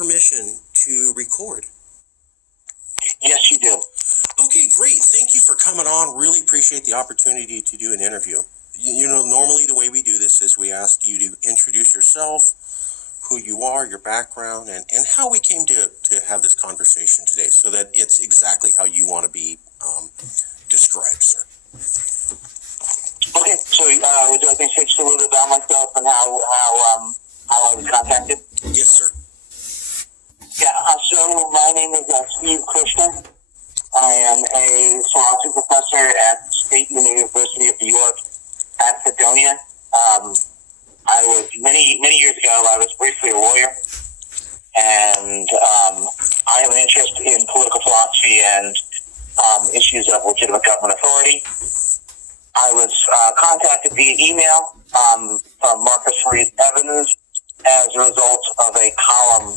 permission to record? Yes, you do. Okay, great. Thank you for coming on. Really appreciate the opportunity to do an interview. You know, normally the way we do this is we ask you to introduce yourself, who you are, your background, and how we came to have this conversation today, so that it's exactly how you want to be described, sir. Okay, so would you like me to say just a little bit about myself and how I was contacted? Yes, sir. Yeah, so my name is Steve Kershnar. I am a philosophy professor at State University of New York at Fredonia. I was many years ago. I was briefly a lawyer, and I have an interest in political philosophy and issues of legitimate government authority. I was contacted via email from Marcus Reed Evans as a result of a column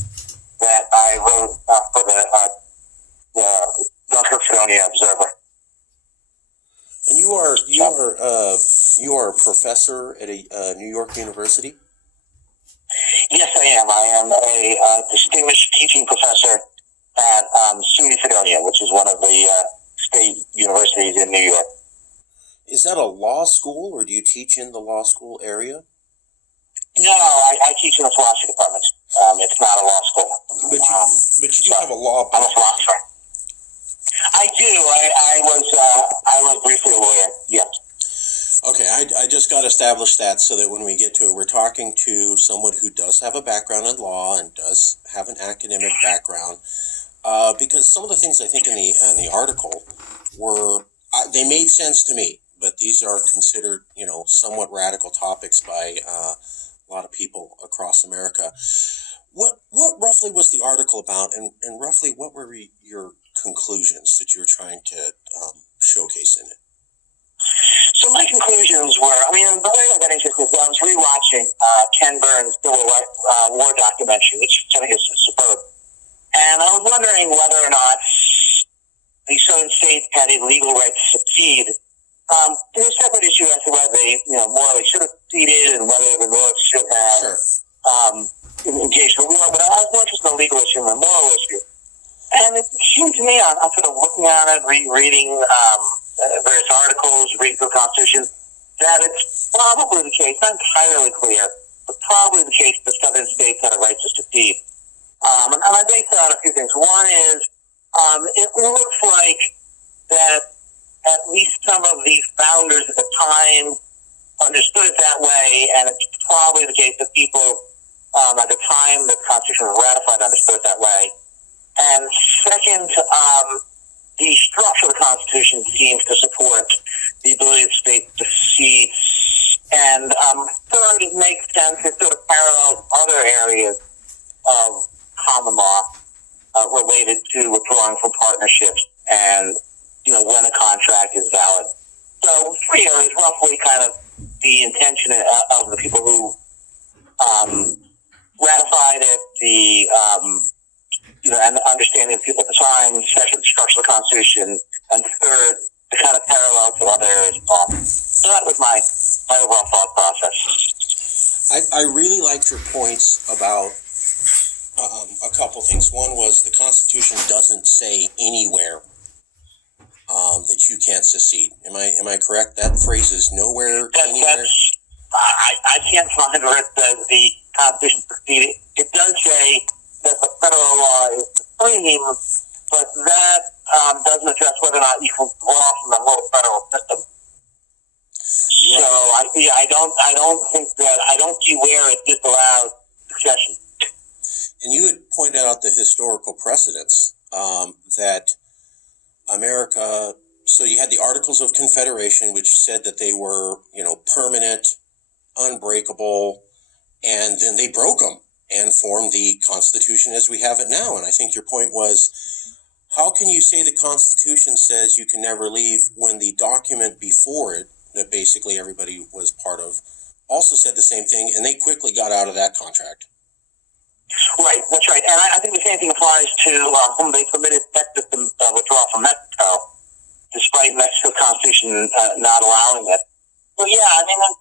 that I wrote for the Dunkirk Fredonia Observer. And you are a professor at a New York university? Yes, I am. I am a distinguished teaching professor at SUNY Fredonia, which is one of the state universities in New York. Is that a law school, or do you teach in the law school area? No, I teach in the philosophy department. It's not a law school. But you do have a law I'm a background. philosopher. I do. I was briefly a lawyer. Yeah. Okay, I just got to establish that so that when we get to it, we're talking to someone who does have a background in law and does have an academic background. Because some of the things I think in the article were they made sense to me, but these are considered, somewhat radical topics by a lot of people across America. What roughly was the article about, and roughly what were your conclusions that you were trying to showcase in it? So my conclusions were, the way I got into this, I was rewatching Ken Burns' Civil War documentary, which I think is superb. And I was wondering whether or not the Southern states had a legal right to secede. There's a separate issue as to whether they, morally should have seceded and whether the North should have engaged in the war. But I was more interested in the legal issue than the moral issue. And it seemed to me, I'm sort of looking at it, reading various articles, reading through the Constitution, that it's probably the case, not entirely clear, but probably the case that the Southern states had a right to secede. And I base that on a few things. One is, it looks like that at least some of the founders at the time understood it that way, and it's probably the case that people at the time the Constitution was ratified understood it that way. And second, the structure of the Constitution seems to support the ability of states to secede. And third, it makes sense. It sort of parallels other areas of common law related to withdrawing from partnerships and, when a contract is valid. So 3 areas, roughly kind of the intention of the people who ratified it, and the understanding of people at the time, especially the structure of the Constitution, and third, the kind of parallel to other areas of law. So that was my overall thought process. I really liked your points about a couple things. One was the Constitution doesn't say anywhere that you can't secede. Am I correct? That phrase is nowhere, anywhere? I can't find where it says the Constitution seceded. It does say that the federal law is supreme, but that doesn't address whether or not you can draw from the whole federal system. Yeah. So I don't see where it disallows succession. And you had pointed out the historical precedents that America. So you had the Articles of Confederation, which said that they were, permanent, unbreakable, and then they broke them and formed the Constitution as we have it now. And I think your point was, how can you say the Constitution says you can never leave when the document before it, that basically everybody was part of, also said the same thing, and they quickly got out of that contract? Right, that's right. And I think the same thing applies to whom they permitted Texas to withdraw from Mexico, despite Mexico's Constitution not allowing it. So yeah,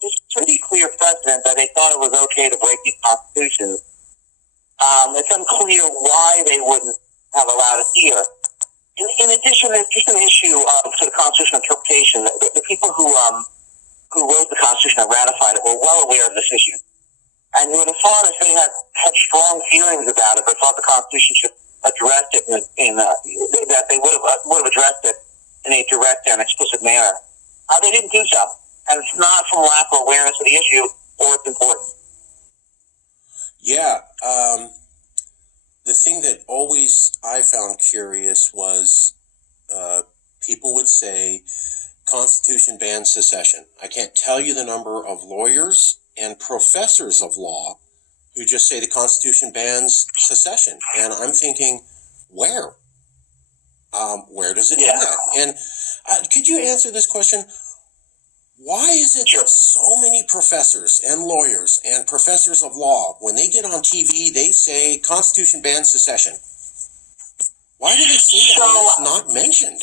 it's pretty clear precedent that they thought it was okay to break these constitutions. It's unclear why they wouldn't have allowed it here. In addition, there's just an issue of sort of constitutional interpretation. The people who wrote the Constitution and ratified it were well aware of this issue. And you would have thought if they had strong feelings about it, or thought the Constitution should address it that they would have addressed it in a direct and explicit manner. They didn't do so. And it's not from lack of awareness of the issue or its importance. Yeah. The thing that always I found curious was people would say Constitution bans secession. I can't tell you the number of lawyers and professors of law who just say the Constitution bans secession. And I'm thinking, where? Where does it do that? And could you answer this question? Why is it that so many professors and lawyers and professors of law, when they get on TV, they say Constitution bans secession? Why do they say that when it's not mentioned?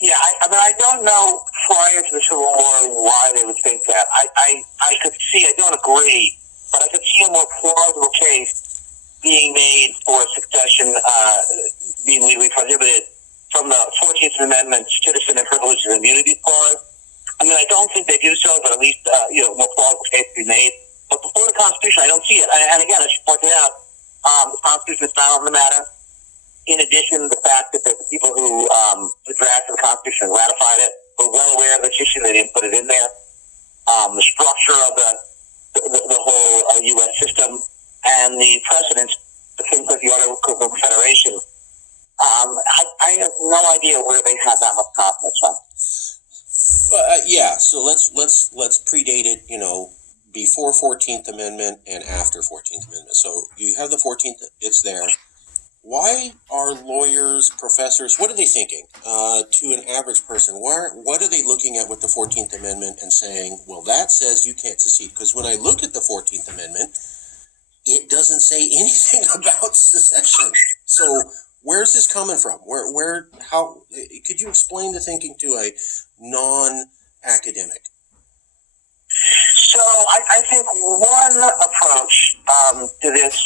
Yeah, I don't know prior to the Civil War why they would think that. I could see, I don't agree, but I could see a more plausible case being made for succession being legally prohibited from the 14th Amendment Citizen and Privileges and Immunity Clause. I mean, I don't think they do so, but at least, more plausible case to be made. But before the Constitution, I don't see it. And again, as you pointed out, the Constitution is silent on the matter. In addition, the fact that the people who drafted the Constitution and ratified it were well aware of this issue, they didn't put it in there. The structure of the whole U.S. system and the precedents, the things like the Articles of Confederation, I have no idea where they had that much confidence on. Yeah, so let's predate it, before 14th Amendment and after 14th Amendment. So you have the 14th, it's there. Why are lawyers, professors, what are they thinking to an average person? What are they looking at with the 14th Amendment and saying, well, that says you can't secede? Because when I look at the 14th Amendment, it doesn't say anything about secession. So where's this coming from? How could you explain the thinking to a non-academic? So I think one approach to this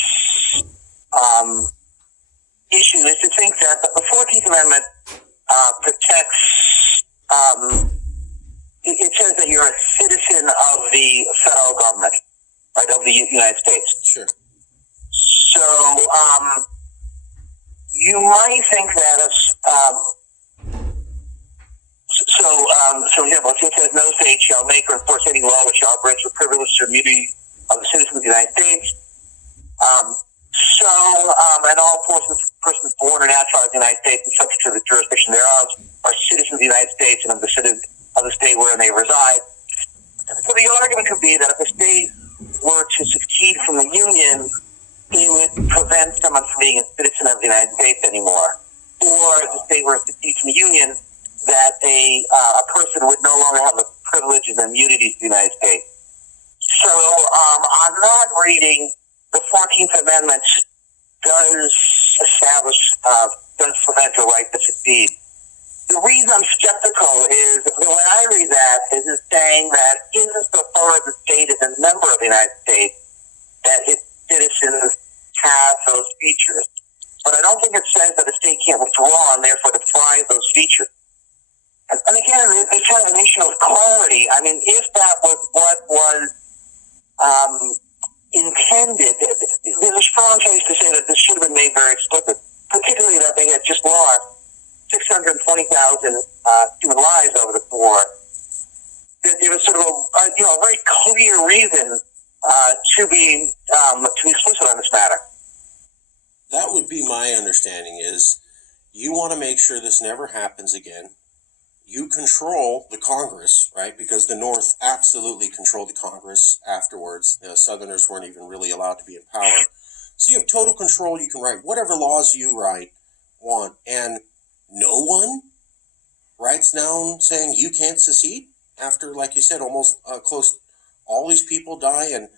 issue is to think that the 14th Amendment protects, it says that you're a citizen of the federal government, right, of the United States. Sure. So you might think that for example, it says no state shall make or enforce any law which shall abridge the privileges or immunity of the citizens of the United States. And all persons born or naturalized in the United States and subject to the jurisdiction thereof are citizens of the United States and of the state wherein they reside. So the argument could be that if a state were to secede from the Union, it would prevent someone from being a citizen of the United States anymore. Or if the state were to secede from the Union, that a person would no longer have the privileges and immunities of the United States. So on that reading, the 14th Amendment does prevent the right to secede. The reason I'm skeptical is the way I read that is saying that insofar as the state is a member of the United States, that its citizens have those features. But I don't think it says that a state can't withdraw and therefore deprive those features. And again, it's kind of an issue of clarity. I mean, if that was what was intended, there's a strong case to say that this should have been made very explicit, particularly that they had just lost 620,000 human lives over the war. There was sort of a very clear reason to be explicit on this matter. That would be my understanding. Is you want to make sure this never happens again. You control the Congress, right? Because the North absolutely controlled the Congress afterwards. The Southerners weren't even really allowed to be in power. So you have total control. You can write whatever laws you want. And no one writes down saying you can't secede after, like you said, almost close. All these people die and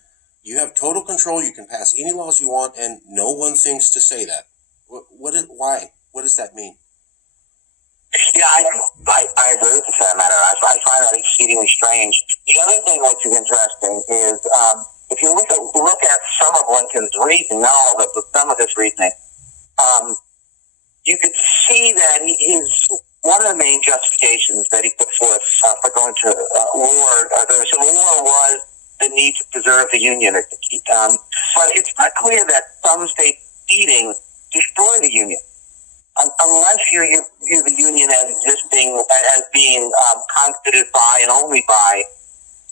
you have total control. You can pass any laws you want and no one thinks to say that. Why? What does that mean? Yeah, I agree with that matter. I find that exceedingly strange. The other thing which is interesting is if you look at some of Lincoln's reasoning, not all of it, but some of his reasoning, you could see that one of the main justifications that he put forth for going to war, the Civil War, was the need to preserve the Union. But it's not clear that some states seceding destroy the Union. Unless you view the Union as being constituted by and only by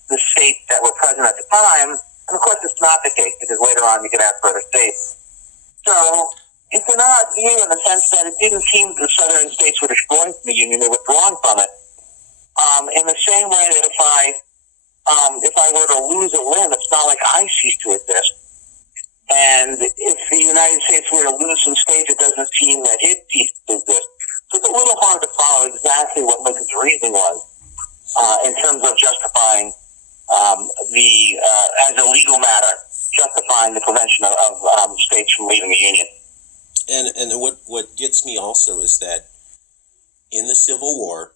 the states that were present at the time. And of course, it's not the case, because later on you could have further states. So it's an odd view in the sense that it didn't seem the southern states were destroying from the Union; they were withdrawing from it. In the same way that if I were to lose a limb, it's not like I cease to exist. And if the United States were to lose some states, it doesn't seem that it ceased to exist. So it's a little hard to follow exactly what Lincoln's reasoning was in terms of justifying as a legal matter, justifying the prevention of states from leaving the Union. And what gets me also is that in the Civil War,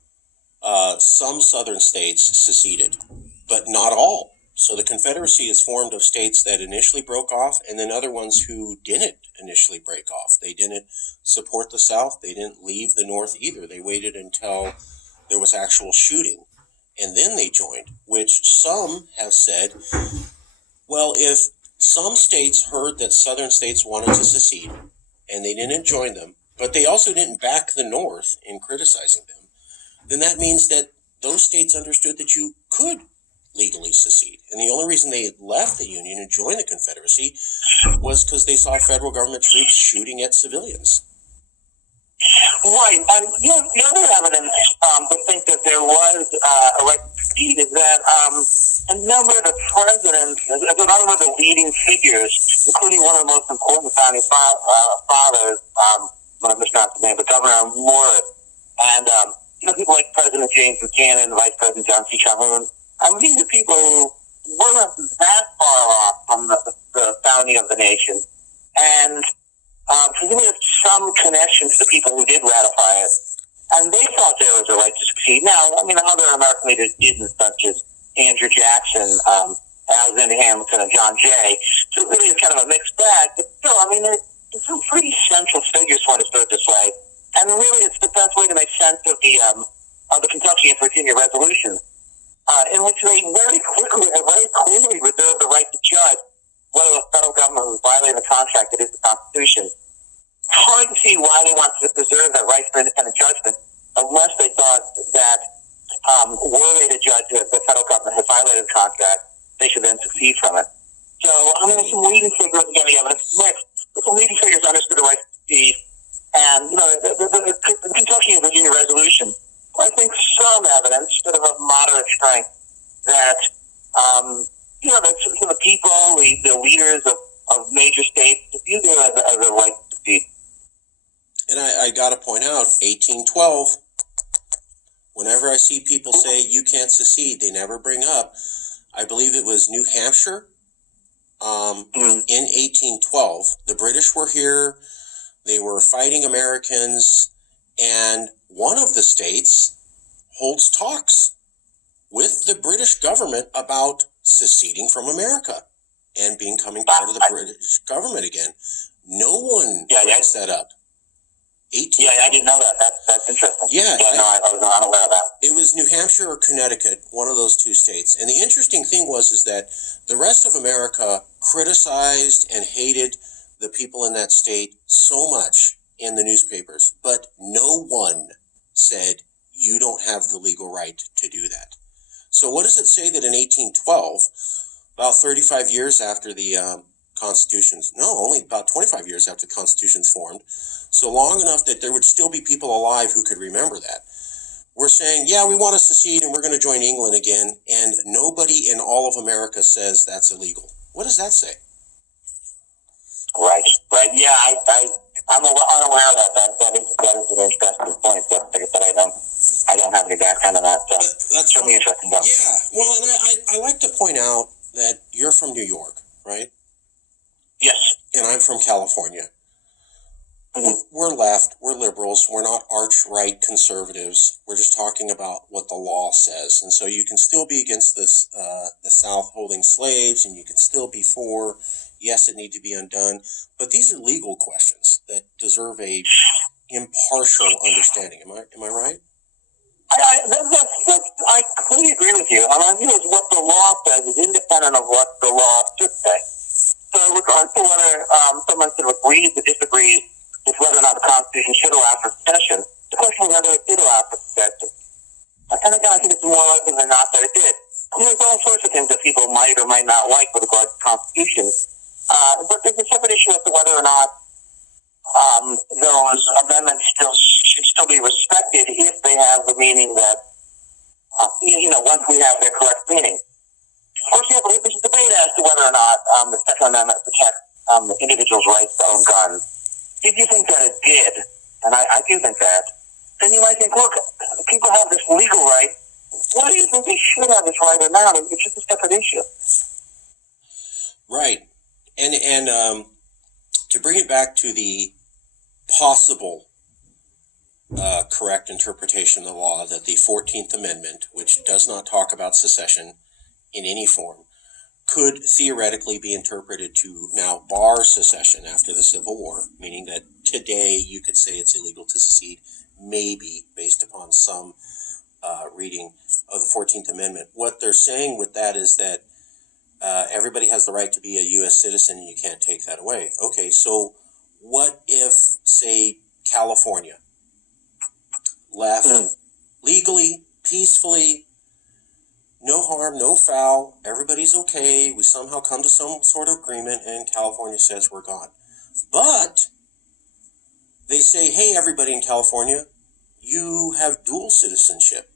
some southern states seceded, but not all. So the Confederacy is formed of states that initially broke off, and then other ones who didn't initially break off. They didn't support the South. They didn't leave the North either. They waited until there was actual shooting, and then they joined, which some have said, well, if some states heard that southern states wanted to secede, and they didn't join them, but they also didn't back the North in criticizing them, then that means that those states understood that you could legally secede. And the only reason they left the Union and joined the Confederacy was because they saw federal government troops shooting at civilians. Right. And the other evidence to think that there was a right to secede is that a number of the presidents, a number of the leading figures, including one of the most important founding fathers, I'm just not the name, but Governor Morris, and people like President James Buchanan, Vice President John C. Calhoun. These are people who weren't that far off from the founding of the nation, and presumably have some connection to the people who did ratify it, and they thought there was a right to succeed. Now, other American leaders didn't, such as Andrew Jackson, Alexander Hamilton, and John Jay. So it really is kind of a mixed bag, but still, there's some pretty central figures for it to put it this way, and really it's the best way to make sense of the Kentucky and Virginia resolutions. In which they very clearly reserved the right to judge whether the federal government was violating the contract that is the Constitution. It's hard to see why they wanted to preserve that right for independent judgment unless they thought that were they to judge that the federal government had violated the contract, they should then succeed from it. So, some leading figures, again, the evidence is mixed, but some leading figures understood the right to succeed. And, the Kentucky and Virginia resolution, I think some evidence, sort of moderate strength, that, that some of the people, the leaders of major states, viewed it as a right to succeed. And I got to point out, 1812, whenever I see people say you can't secede, they never bring up, I believe it was New Hampshire, in 1812. The British were here, they were fighting Americans, and one of the states holds talks with the British government about seceding from America and becoming part of the British government again. No one brings that up. I didn't know that. That's interesting. I was not aware of that. It was New Hampshire or Connecticut, one of those two states. And the interesting thing is that the rest of America criticized and hated the people in that state so much in the newspapers, but no one said you don't have the legal right to do that. So what does it say that in 1812, about 35 years after the only about 25 years after the Constitution's formed, so long enough that there would still be people alive who could remember that, we're saying, we want to secede and we're going to join England again, and nobody in all of America says that's illegal. What does that say? Right. Yeah, I'm unaware of that. That is an interesting point. But I don't have any background on that. So that's certainly interesting. Though. Yeah. Well, and I like to point out that you're from New York, right? Yes. And I'm from California. We're left, we're liberals, we're not arch-right conservatives. We're just talking about what the law says. And so you can still be against this, the South holding slaves, and you can still be for, yes, it needs to be undone. But these are legal questions that deserve a impartial understanding. Am I right? I completely agree with you. My view is what the law says is independent of what the law should say. So, regardless of whether someone sort of agrees or disagrees with whether or not the Constitution should allow for secession, the question is whether it did allow for secession. And again, I think it's more likely than not that it did. I mean, there's all sorts of things that people might or might not like with regard to the Constitution. But there's a separate issue as to whether or not those amendments should still be respected if they have the meaning that, once we have their correct meaning. For example, there's a debate as to whether or not the Second Amendment protects the individual's rights to own guns. If you think that it did, and I do think that, then you might think, look, people have this legal right. Why do you think they should have this right or not? It's just a separate issue. Right. And to bring it back to the possible correct interpretation of the law, that the 14th Amendment, which does not talk about secession in any form, could theoretically be interpreted to now bar secession after the Civil War, meaning that today you could say it's illegal to secede, maybe based upon some reading of the 14th Amendment. What they're saying with that is that everybody has the right to be a U.S. citizen and you can't take that away. Okay, so what if, say, California left legally, peacefully, no harm, no foul, everybody's okay, we somehow come to some sort of agreement, and California says we're gone. But they say, hey, everybody in California, you have dual citizenship.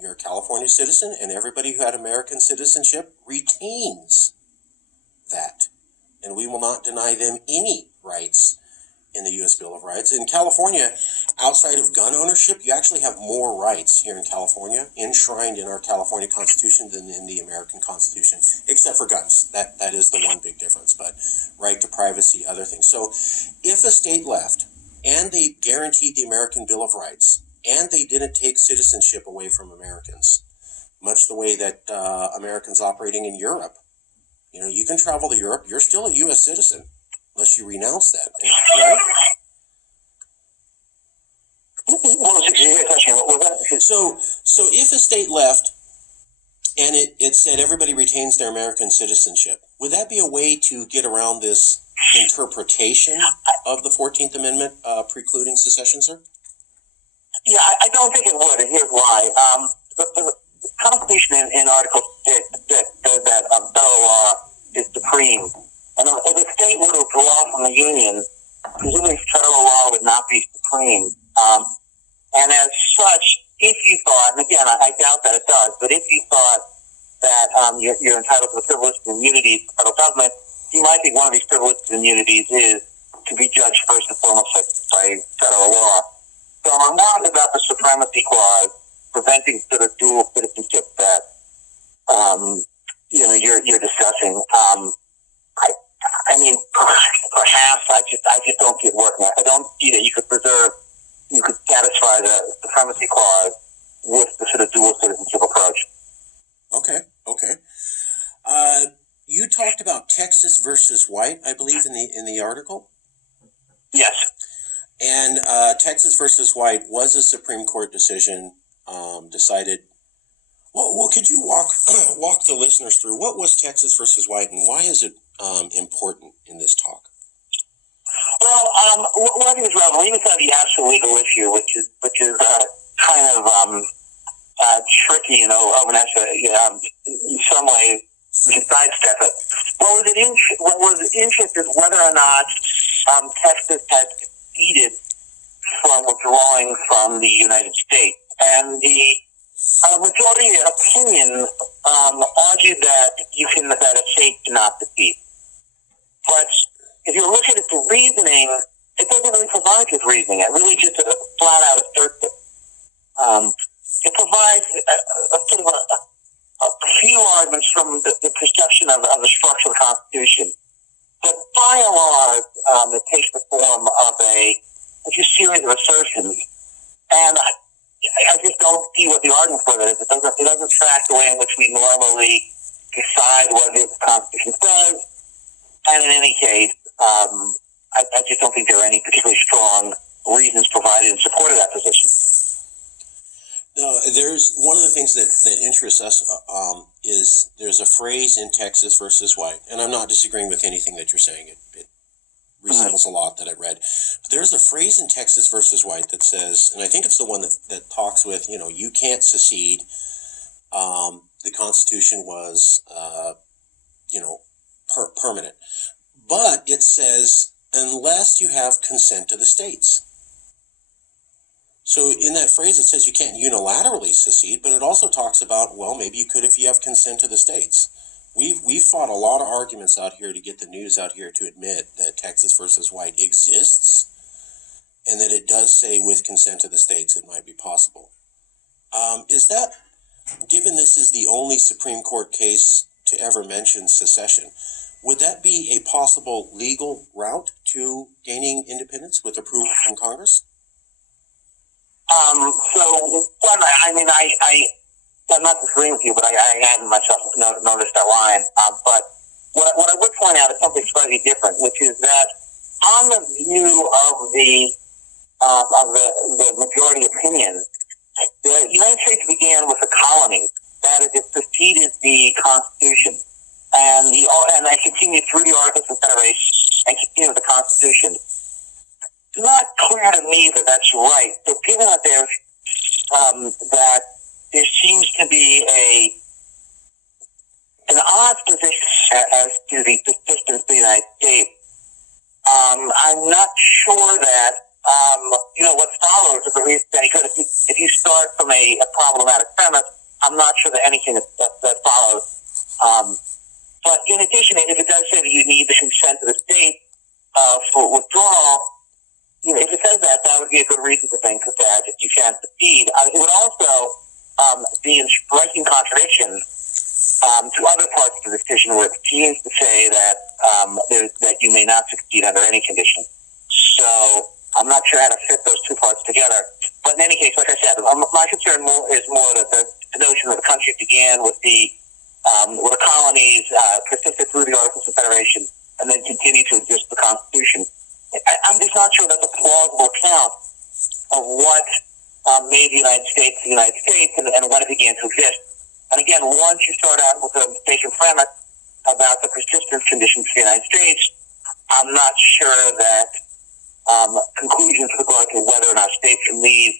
You're a California citizen, and everybody who had American citizenship retains that. And we will not deny them any rights in the U.S. Bill of Rights. In California, outside of gun ownership, you actually have more rights here in California, enshrined in our California Constitution, than in the American Constitution, except for guns. That is the one big difference, but right to privacy, other things. So if a state left and they guaranteed the American Bill of Rights and they didn't take citizenship away from Americans, much the way that Americans operating in Europe, you can travel to Europe, you're still a U.S. citizen, unless you renounce that, right? What was that? So if a state left and it said everybody retains their American citizenship, would that be a way to get around this interpretation of the 14th Amendment precluding secession, sir? Yeah, I don't think it would, and here's why. The Constitution in Article 6 says that federal law is supreme. And if a state were to withdraw from the Union, presumably federal law would not be supreme. And as such, if you thought, and again, I doubt that it does, but if you thought that you're entitled to the privileges and immunities of the federal government, you might think one of these privileges and immunities is to be judged first and foremost by federal law. So I'm wondering about the supremacy clause preventing sort of dual citizenship that you're discussing. I mean, perhaps I just don't see it working. I don't see that you could satisfy the supremacy clause with the sort of dual citizenship approach. Okay. You talked about Texas versus White, I believe, in the article. Yes. And Texas versus White was a Supreme Court decision decided. Well, could you walk the listeners through what was Texas versus White, and why is it important in this talk? Well, one thing is relevant. Leaving aside the actual legal issue, which is kind of tricky, Vanessa, in some ways, we can sidestep it. What was interesting is whether or not Texas had succeeded from withdrawing from the United States. And the majority opinion argued that that a state cannot secede. But if you look at its reasoning, it doesn't really provide this reasoning. It really just flat out asserts it. It provides a sort of a few arguments from the perception of the structure of the Constitution. But by and large, it takes the form of a just series of assertions, and I just don't see what the argument for that is. It doesn't track the way in which we normally decide what the Constitution says, and in any case, I just don't think there are any particularly strong reasons provided in support of that position. No, there's one of the things that interests us is there's a phrase in Texas versus White, and I'm not disagreeing with anything that you're saying. It resembles a lot that I read. But there's a phrase in Texas versus White that says, and I think it's the one that talks with, you can't secede. The Constitution was, permanent. But it says, unless you have consent of the states. So in that phrase, it says you can't unilaterally secede, but it also talks about, well, maybe you could if you have consent of the states. We've fought a lot of arguments out here to get the news out here to admit that Texas versus White exists, and that it does say with consent of the states it might be possible. Is that, given this is the only Supreme Court case to ever mention secession, would that be a possible legal route to gaining independence with approval from Congress? I'm not disagreeing with you, but I hadn't myself noticed that line. But what I would point out is something slightly different, which is that on the view of the majority opinion, the United States began with the colonies. That is, it preceded the Constitution, and they continued through the Articles of Confederation and continued with the Constitution. It's not clear to me that that's right. So given that there seems to be an odd position as to the persistence of the United States, I'm not sure that what follows is the reason any good. If you start from a problematic premise, I'm not sure that anything that follows. But in addition, if it does say that you need the consent of the state for withdrawal, if it says that, that would be a good reason to think that you can't secede. It would also be in striking contradiction to other parts of the decision where it seems to say that that you may not succeed under any condition. So I'm not sure how to fit those two parts together. But in any case, like I said, my concern is more that the notion that the country began with the colonies, persisted through the Articles of Confederation, and then continued to exist the Constitution. I'm just not sure that's a plausible account of what made the United States the United States and when it began to exist. And again, once you start out with a mistaken premise about the persistence conditions for the United States, I'm not sure that conclusions with regard to whether or not states can leave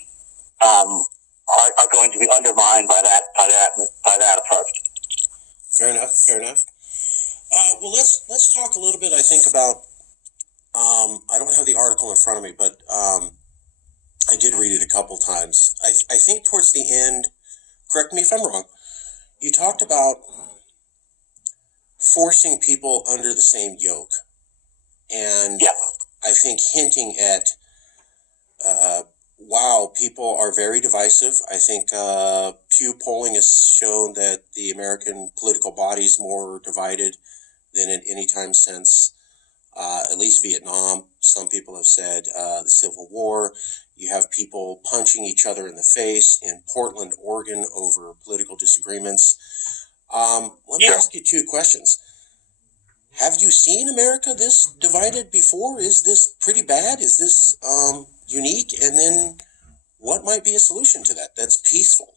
are going to be undermined by that approach. Fair enough. Well, let's talk a little bit, I think, about I don't have the article in front of me, but I did read it a couple times. I think towards the end, correct me if I'm wrong, you talked about forcing people under the same yoke. And yeah. I think hinting at, wow, people are very divisive. I think Pew polling has shown that the American political body is more divided than at any time since at least Vietnam. Some people have said the Civil War. You have people punching each other in the face in Portland, Oregon over political disagreements. Let me ask you two questions. Have you seen America this divided before? Is this pretty bad? Is this unique? And then what might be a solution to that that's peaceful?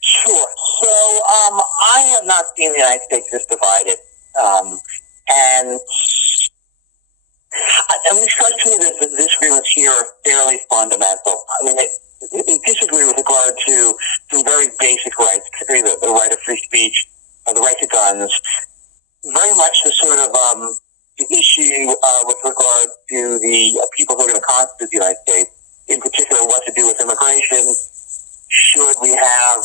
Sure. So I have not seen the United States this divided. And it strikes me that the disagreements here are fairly fundamental. I mean, they disagree with regard to some very basic rights, particularly the right of free speech, the right to guns. Very much the sort of the issue with regard to the people who are going to constitute the United States, in particular what to do with immigration. Should we have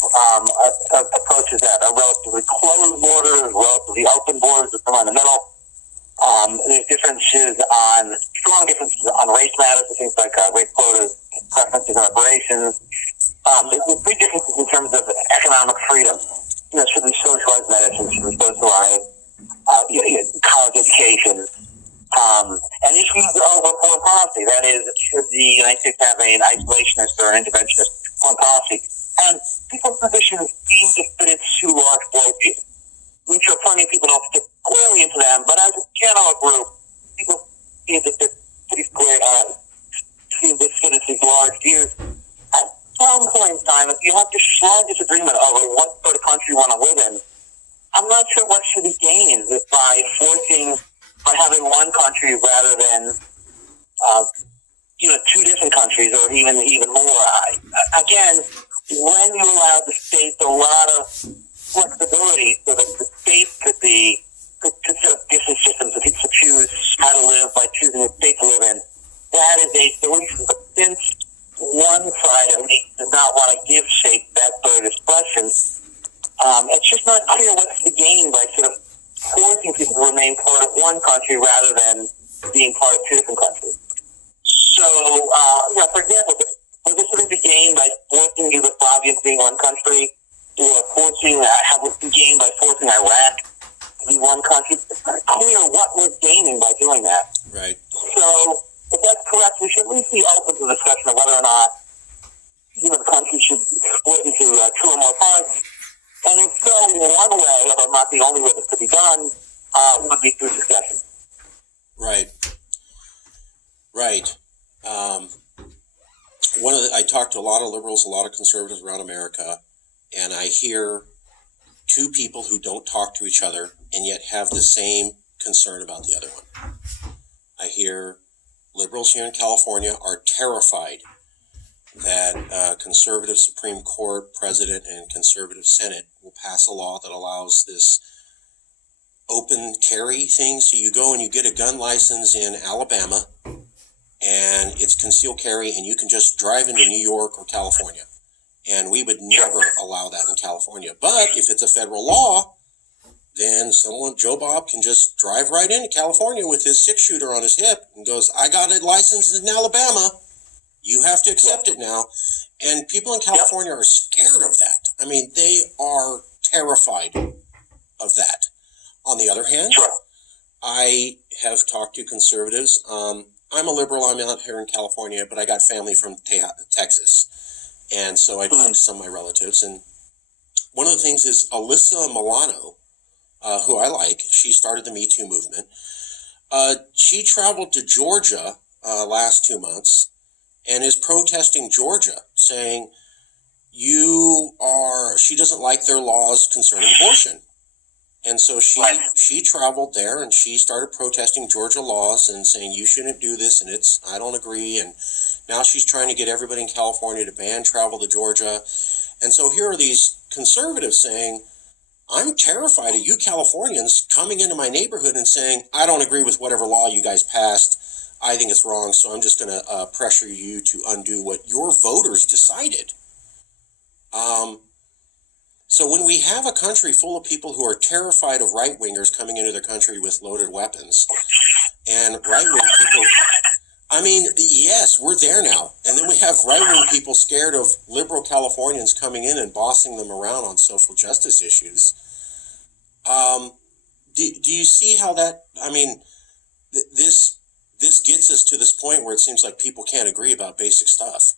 approaches that are relatively closed borders, relatively open borders, that come in the middle? There's strong differences on race matters, things like race quotas, preferences, and reparations. There's big differences in terms of economic freedom. Should we socialize medicine? Should we socialize college education, and issues over foreign policy. That is, should the United States have an isolationist or an interventionist foreign policy? And people's positions seem to fit into two large worldviews. I'm sure plenty of people don't fit clearly into them, but as a general group, people seem to fit pretty clear, seem to fit into these large views. At some point in time, if you have this strong disagreement over what sort of country you want to live in, I'm not sure what should be gained by having one country rather than, two different countries or even more. Again, when you allow the states a lot of flexibility so that the state could set up different systems that people choose how to live by choosing a state to live in, that is a solution. But since one side at least does not want to give shape that sort of expression, it's just not clear what's the gain by sort of forcing people to remain part of one country rather than being part of two different countries. So, for example, would this sort of be gained by forcing Yugoslavia to be one country, or have it be gained by forcing Iraq to be one country? It's not clear what we're gaining by doing that. Right. So, if that's correct, we should at least be open to the discussion of whether or not, the country should split into two or more parts. And if so, one way, although not the only way this could be done, would be through discussion. Right. I talk to a lot of liberals, a lot of conservatives around America, and I hear two people who don't talk to each other and yet have the same concern about the other one. I hear liberals here in California are terrified that conservative Supreme Court president and conservative Senate will pass a law that allows this open carry thing. So you go and you get a gun license in Alabama, and it's concealed carry, and you can just drive into New York or California. And we would never allow that in California. But if it's a federal law, then Joe Bob can just drive right into California with his 6-shooter on his hip and goes, I got a license in Alabama. You have to accept it now. And people in California are scared of that. I mean, they are terrified of that. On the other hand, I have talked to conservatives. I'm a liberal. I'm out here in California, but I got family from Texas. And so I talked to some of my relatives. And one of the things is Alyssa Milano, who I like, she started the Me Too movement. She traveled to Georgia last 2 months and is protesting Georgia, saying she doesn't like their laws concerning abortion. And so she traveled there and she started protesting Georgia laws and saying, you shouldn't do this, and I don't agree. And now she's trying to get everybody in California to ban travel to Georgia. And so here are these conservatives saying, I'm terrified of you Californians coming into my neighborhood and saying, I don't agree with whatever law you guys passed. I think it's wrong, so I'm just going to pressure you to undo what your voters decided. So when we have a country full of people who are terrified of right-wingers coming into their country with loaded weapons, and right-wing people, I mean, yes, we're there now. And then we have right-wing people scared of liberal Californians coming in and bossing them around on social justice issues. Do you see how that, I mean, this gets us to this point where it seems like people can't agree about basic stuff.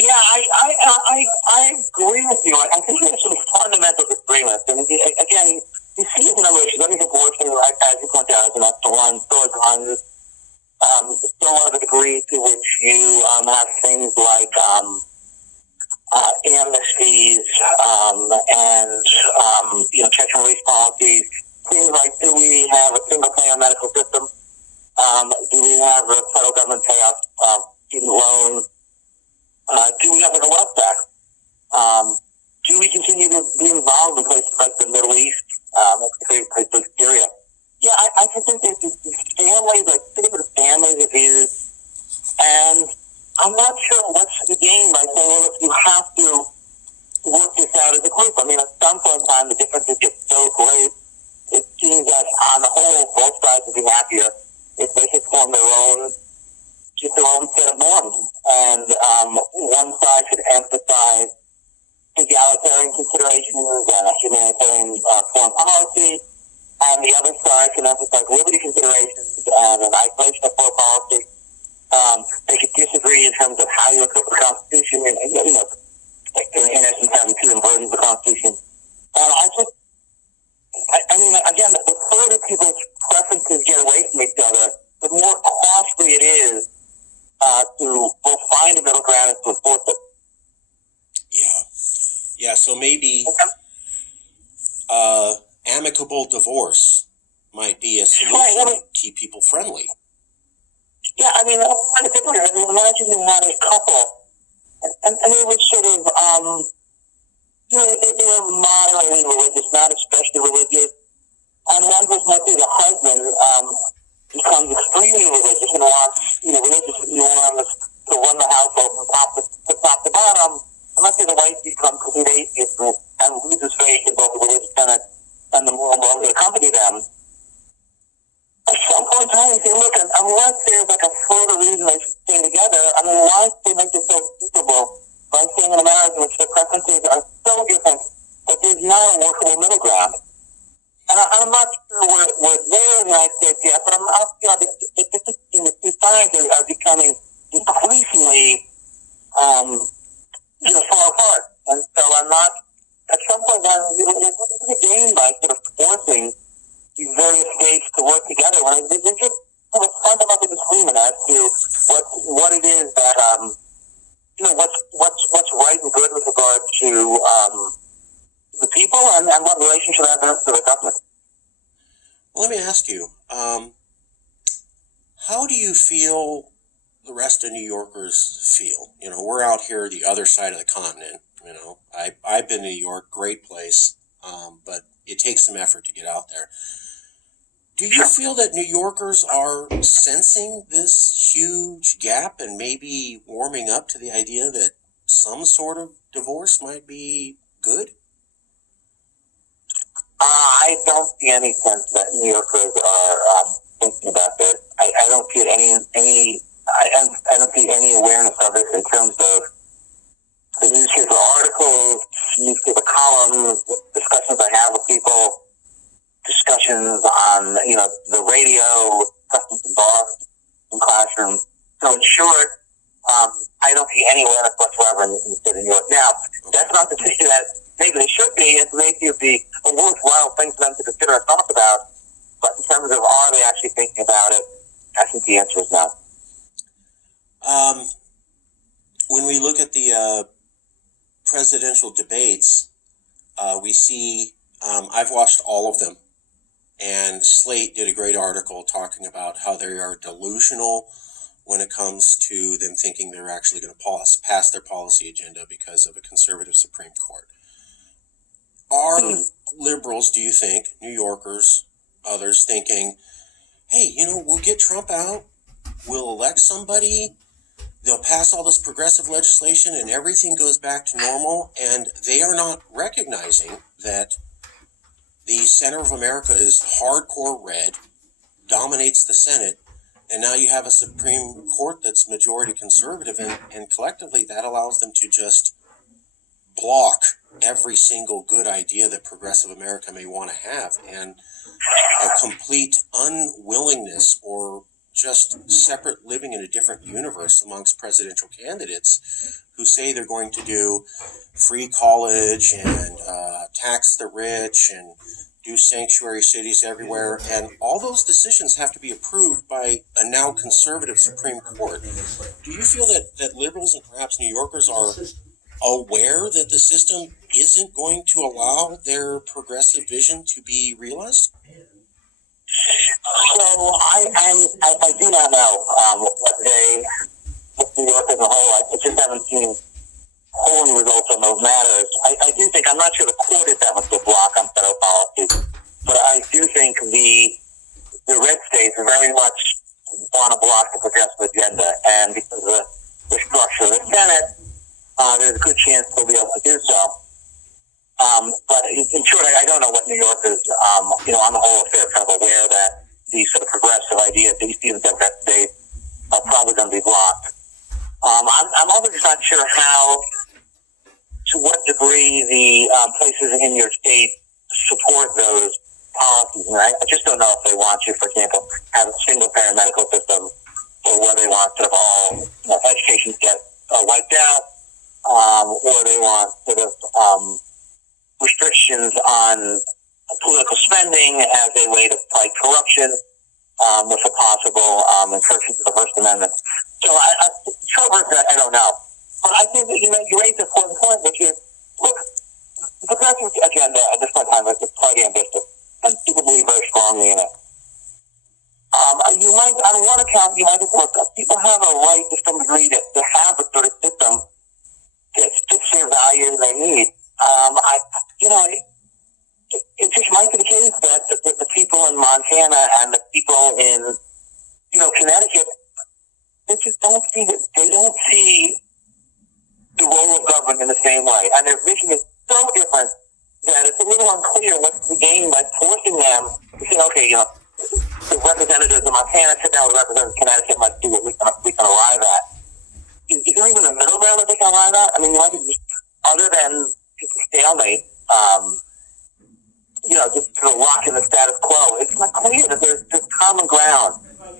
Yeah, I agree with you. I think there's some fundamental disagreements. And again, you see it in a number of issues. I think abortion, as you point out, is an extra one. Still guns. Still are the degree to which you have things like amnesties and catch and release policies. Things like, do we have a single-payer medical system? Do we have a federal government pay off student loans? Do we have a wealth tax? Do we continue to be involved in places like the Middle East, places like Syria? Yeah, I just think there's these families, like particular families of views, and I'm not sure what's the gain by saying, well, if you have to work this out as a group. I mean, at some point in time, the differences get so great, it seems that on the whole, both sides would be happier if they could form their own set of norms. And one side should emphasize egalitarian considerations and a humanitarian foreign policy, and the other side can emphasize liberty considerations and an isolation of foreign policy. They could disagree in terms of how you interpret the Constitution, and in essence, having two versions of the Constitution. And I mean, again, the further people's preferences get away from each other, the more costly it is to both find a middle ground and to enforce it. Yeah. So maybe amicable divorce might be a solution to keep people friendly. Yeah, I mean, imagine you had a couple, and they were sort of, they were moderately religious, not especially religious. And one person, let's say the husband, becomes extremely religious and wants, religious norms to run the household from top to bottom. And let's say the wife becomes complete atheist and loses faith in both the religious tenets and the moral norms that accompany them. At some point in time, you say, look, unless there's like a further reason they should stay together, I mean, why should they make themselves suitable by staying in a marriage in which their preferences are so different that there's not a workable middle ground? And I'm not sure we're there in the United States yet, but the two sides are becoming increasingly, far apart. And so I'm not, at some point, it's a game by sort of forcing these various states to work together when they just have a fundamental disagreement as to what it is that what's right and good with regard to the people and what relationship that has to the government. Let me ask you, how do you feel the rest of New Yorkers feel? We're out here the other side of the continent. I've been to New York, great place, but it takes some effort to get out there. Do you feel that New Yorkers are sensing this huge gap and maybe warming up to the idea that some sort of divorce might be good? I don't see any sense that New Yorkers are thinking about this. I don't see I don't see any awareness of it in terms of the newspaper articles, newspaper columns, discussions I have with people, discussions on, the radio, discussions in bars, in classrooms. So in short, I don't see any awareness whatsoever in the state of New York. Now, that's not to say that maybe they should be, and maybe it would be a worthwhile thing for them to consider and talk about, but in terms of are they actually thinking about it, I think the answer is no. When we look at the presidential debates, we see, I've watched all of them, and Slate did a great article talking about how they are delusional when it comes to them thinking they're actually going to pass their policy agenda because of a conservative Supreme Court. Are liberals, do you think, New Yorkers, others, thinking, hey, we'll get Trump out, we'll elect somebody, they'll pass all this progressive legislation and everything goes back to normal, and they are not recognizing that the center of America is hardcore red, dominates the Senate, and now you have a Supreme Court that's majority conservative, and collectively that allows them to just block every single good idea that progressive America may want to have, and a complete unwillingness or just separate living in a different universe amongst presidential candidates who say they're going to do free college and tax the rich and do sanctuary cities everywhere, and all those decisions have to be approved by a now conservative Supreme Court. Do you feel that liberals and perhaps New Yorkers are aware that the system isn't going to allow their progressive vision to be realized? So I do not know what New York as a whole, I just haven't seen polling results on those matters. I do think, I'm not sure the court is that much of a block on federal policy, but I do think the red states very much want to block the progressive agenda, and because of the structure of the Senate, there's a good chance they'll be able to do so. But in short, I don't know what New Yorkers, on the whole, if they're kind of aware that these sort of progressive ideas that you see in the Democrat states are probably going to be blocked. I'm also just not sure to what degree the places in your state support those policies. And I just don't know if they want to, for example, have a single paramedical system, or whether they want sort of all educations get wiped out, or they want sort of restrictions on political spending as a way to fight corruption, with a possible infringement of the First Amendment. So I don't know. But I think that you raised an important point, which is, look, the progressive agenda at this point in time is quite ambitious, and people believe very strongly in it. You might, on one account, you might think, look, people have a right to some degree to have a sort of system that fits their values and their needs. It just might be the case that the people in Montana and the people in, Connecticut, they just don't see that. They don't see the role of government in the same way, and their vision is so different that it's a little unclear what's the gain by forcing them to say, okay, the representatives of Montana sit down with representatives of Connecticut, let's do what we can arrive at. Is there even a middle ground that they can arrive at? I mean, other than just a stalemate, just sort of locking the status quo, it's not clear that there's common ground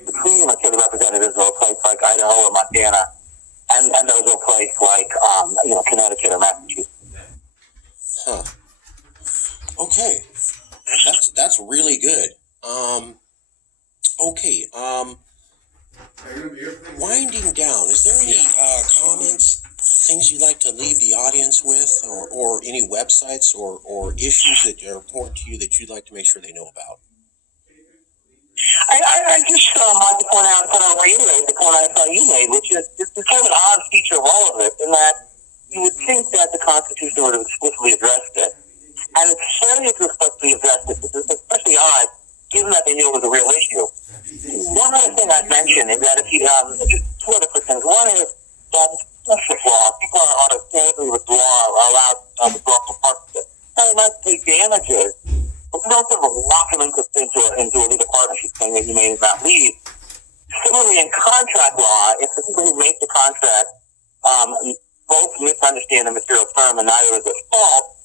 between, let's say, the representatives of a place like Idaho or Montana and those of a place like, Connecticut or Massachusetts. Huh. Okay. That's really good. Okay. Winding down, is there any comments, things you'd like to leave the audience with, or any websites or issues that are important to you that you'd like to make sure they know about? I just like to point out, kind of reiterate the point I thought you made, which is it's kind of an odd feature of all of this, in that you would think that the Constitution would have explicitly addressed it. And it's failure to explicitly address it, it's especially odd, given that they knew it was a real issue. One other thing I'd mention is that if you, just two other quick things. One is that with law, people are automatically with law are allowed to withdraw from partnership. Now, they might pay damages, but we don't sort of lock them into a legal partnership thing that you may not leave. Similarly, in contract law, if the people who make the contract both misunderstand the material term and neither is at fault,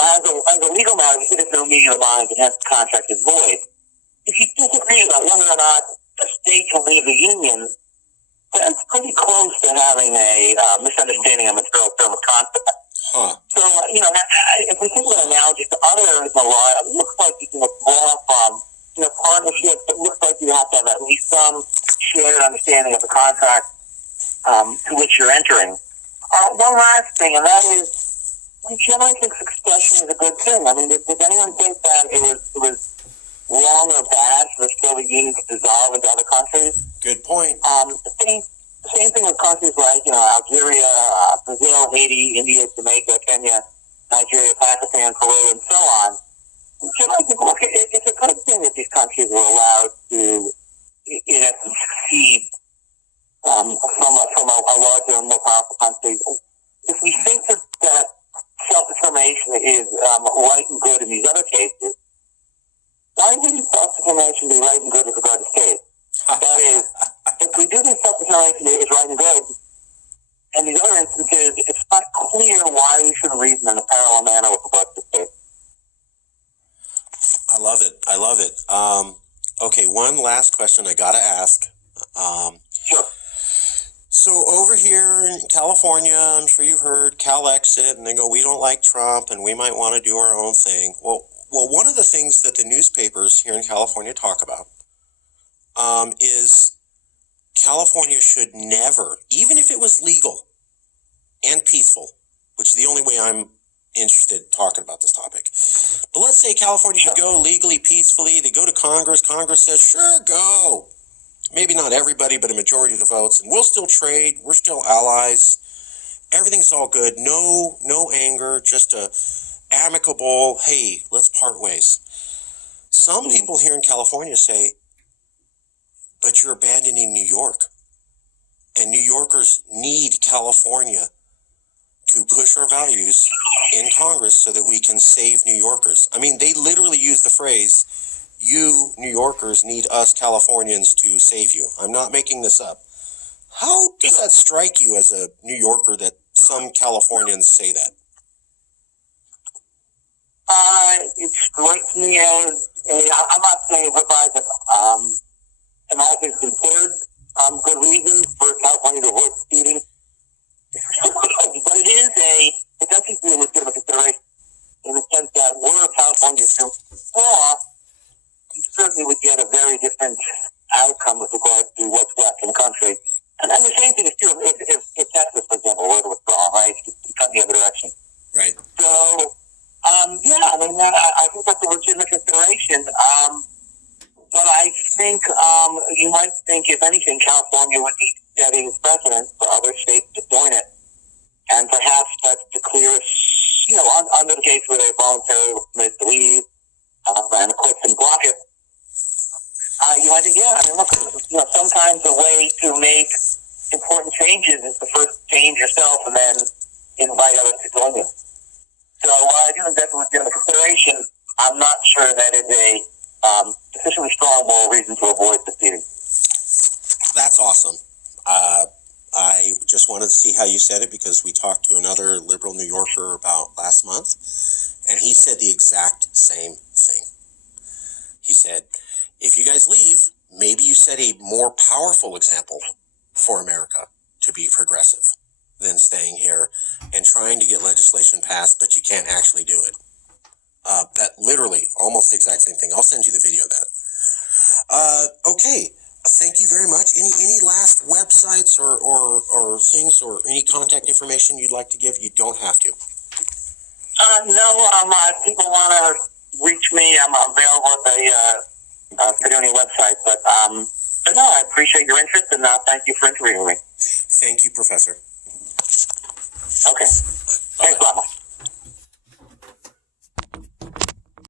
as a legal matter, the citizen will meet in the mind and hence the contract is void. If you disagree about whether or not a state can leave the union, that's pretty close to having a misunderstanding of material term of contract. Huh. So, if we think about analogies to other areas of the law, it looks like you can withdraw from, partnerships. It looks like you have to have at least some shared understanding of the contract to which you're entering. One last thing, and that is, we generally think succession is a good thing. I mean, did anyone think that it was wrong or bad for the Soviet Union to dissolve into other countries? Good point. The same thing with countries like, Algeria, Brazil, Haiti, India, Jamaica, Kenya, Nigeria, Pakistan, Peru, and so on. So I think, look, it's a good thing that these countries were allowed to, in essence, succeed from a larger and more powerful country. If we think that self-determination is right and good in these other cases, why wouldn't self-determination be right and good with regard to states? That is, if we do think self-determination is right and good, in these other instances, it's not clear why we should reason in a parallel manner with regard to states. I love it. Okay, one last question I gotta ask. Sure. So over here in California, I'm sure you've heard Cal exit, and they go, we don't like Trump, and we might want to do our own thing. Well, one of the things that the newspapers here in California talk about is California should never, even if it was legal and peaceful, which is the only way I'm interested in talking about this topic. But let's say California should go legally, peacefully. They go to Congress. Congress says, sure, go. Maybe not everybody, but a majority of the votes. And we'll still trade. We're still allies. Everything's all good. No anger, just a amicable, hey, let's part ways. Some people here in California say, but you're abandoning New York. And New Yorkers need California to push our values in Congress so that we can save New Yorkers. I mean, they literally use the phrase, you New Yorkers need us Californians to save you. I'm not making this up. How does that strike you as a New Yorker that some Californians say that? It strikes me as I'm not saying it provides an all things considered good reason for California to avoid speeding, but it does seem to be a legitimate consideration in the sense that were California to law, you certainly would get a very different outcome with regard to what's left in the country. And the same thing is true if Texas, for example, were to withdraw, right? You cut in the other direction. Right. So, yeah, I mean, I think that's a legitimate consideration. But I think you might think, if anything, California would be setting precedent for other states to join it. And perhaps that's the clearest, under the case where they voluntarily permit to leave, and the courts can block it. You might think, yeah, I mean, look, sometimes the way to make important changes is to first change yourself and then invite others to join you. So I do think that's a legitimate consideration. I'm not sure that is a sufficiently strong moral reason to avoid seceding. That's awesome. I just wanted to see how you said it because we talked to another liberal New Yorker about last month, and he said the exact same thing. He said, if you guys leave, maybe you set a more powerful example for America to be progressive than staying here and trying to get legislation passed, but you can't actually do it. That literally, almost the exact same thing. I'll send you the video of that. Okay. Thank you very much. Any last websites or things or any contact information you'd like to give? You don't have to. No, if people want to reach me, I'm available at the Fredonia website. But no, I appreciate your interest and thank you for interviewing me. Thank you, Professor. Okay. Thanks a lot.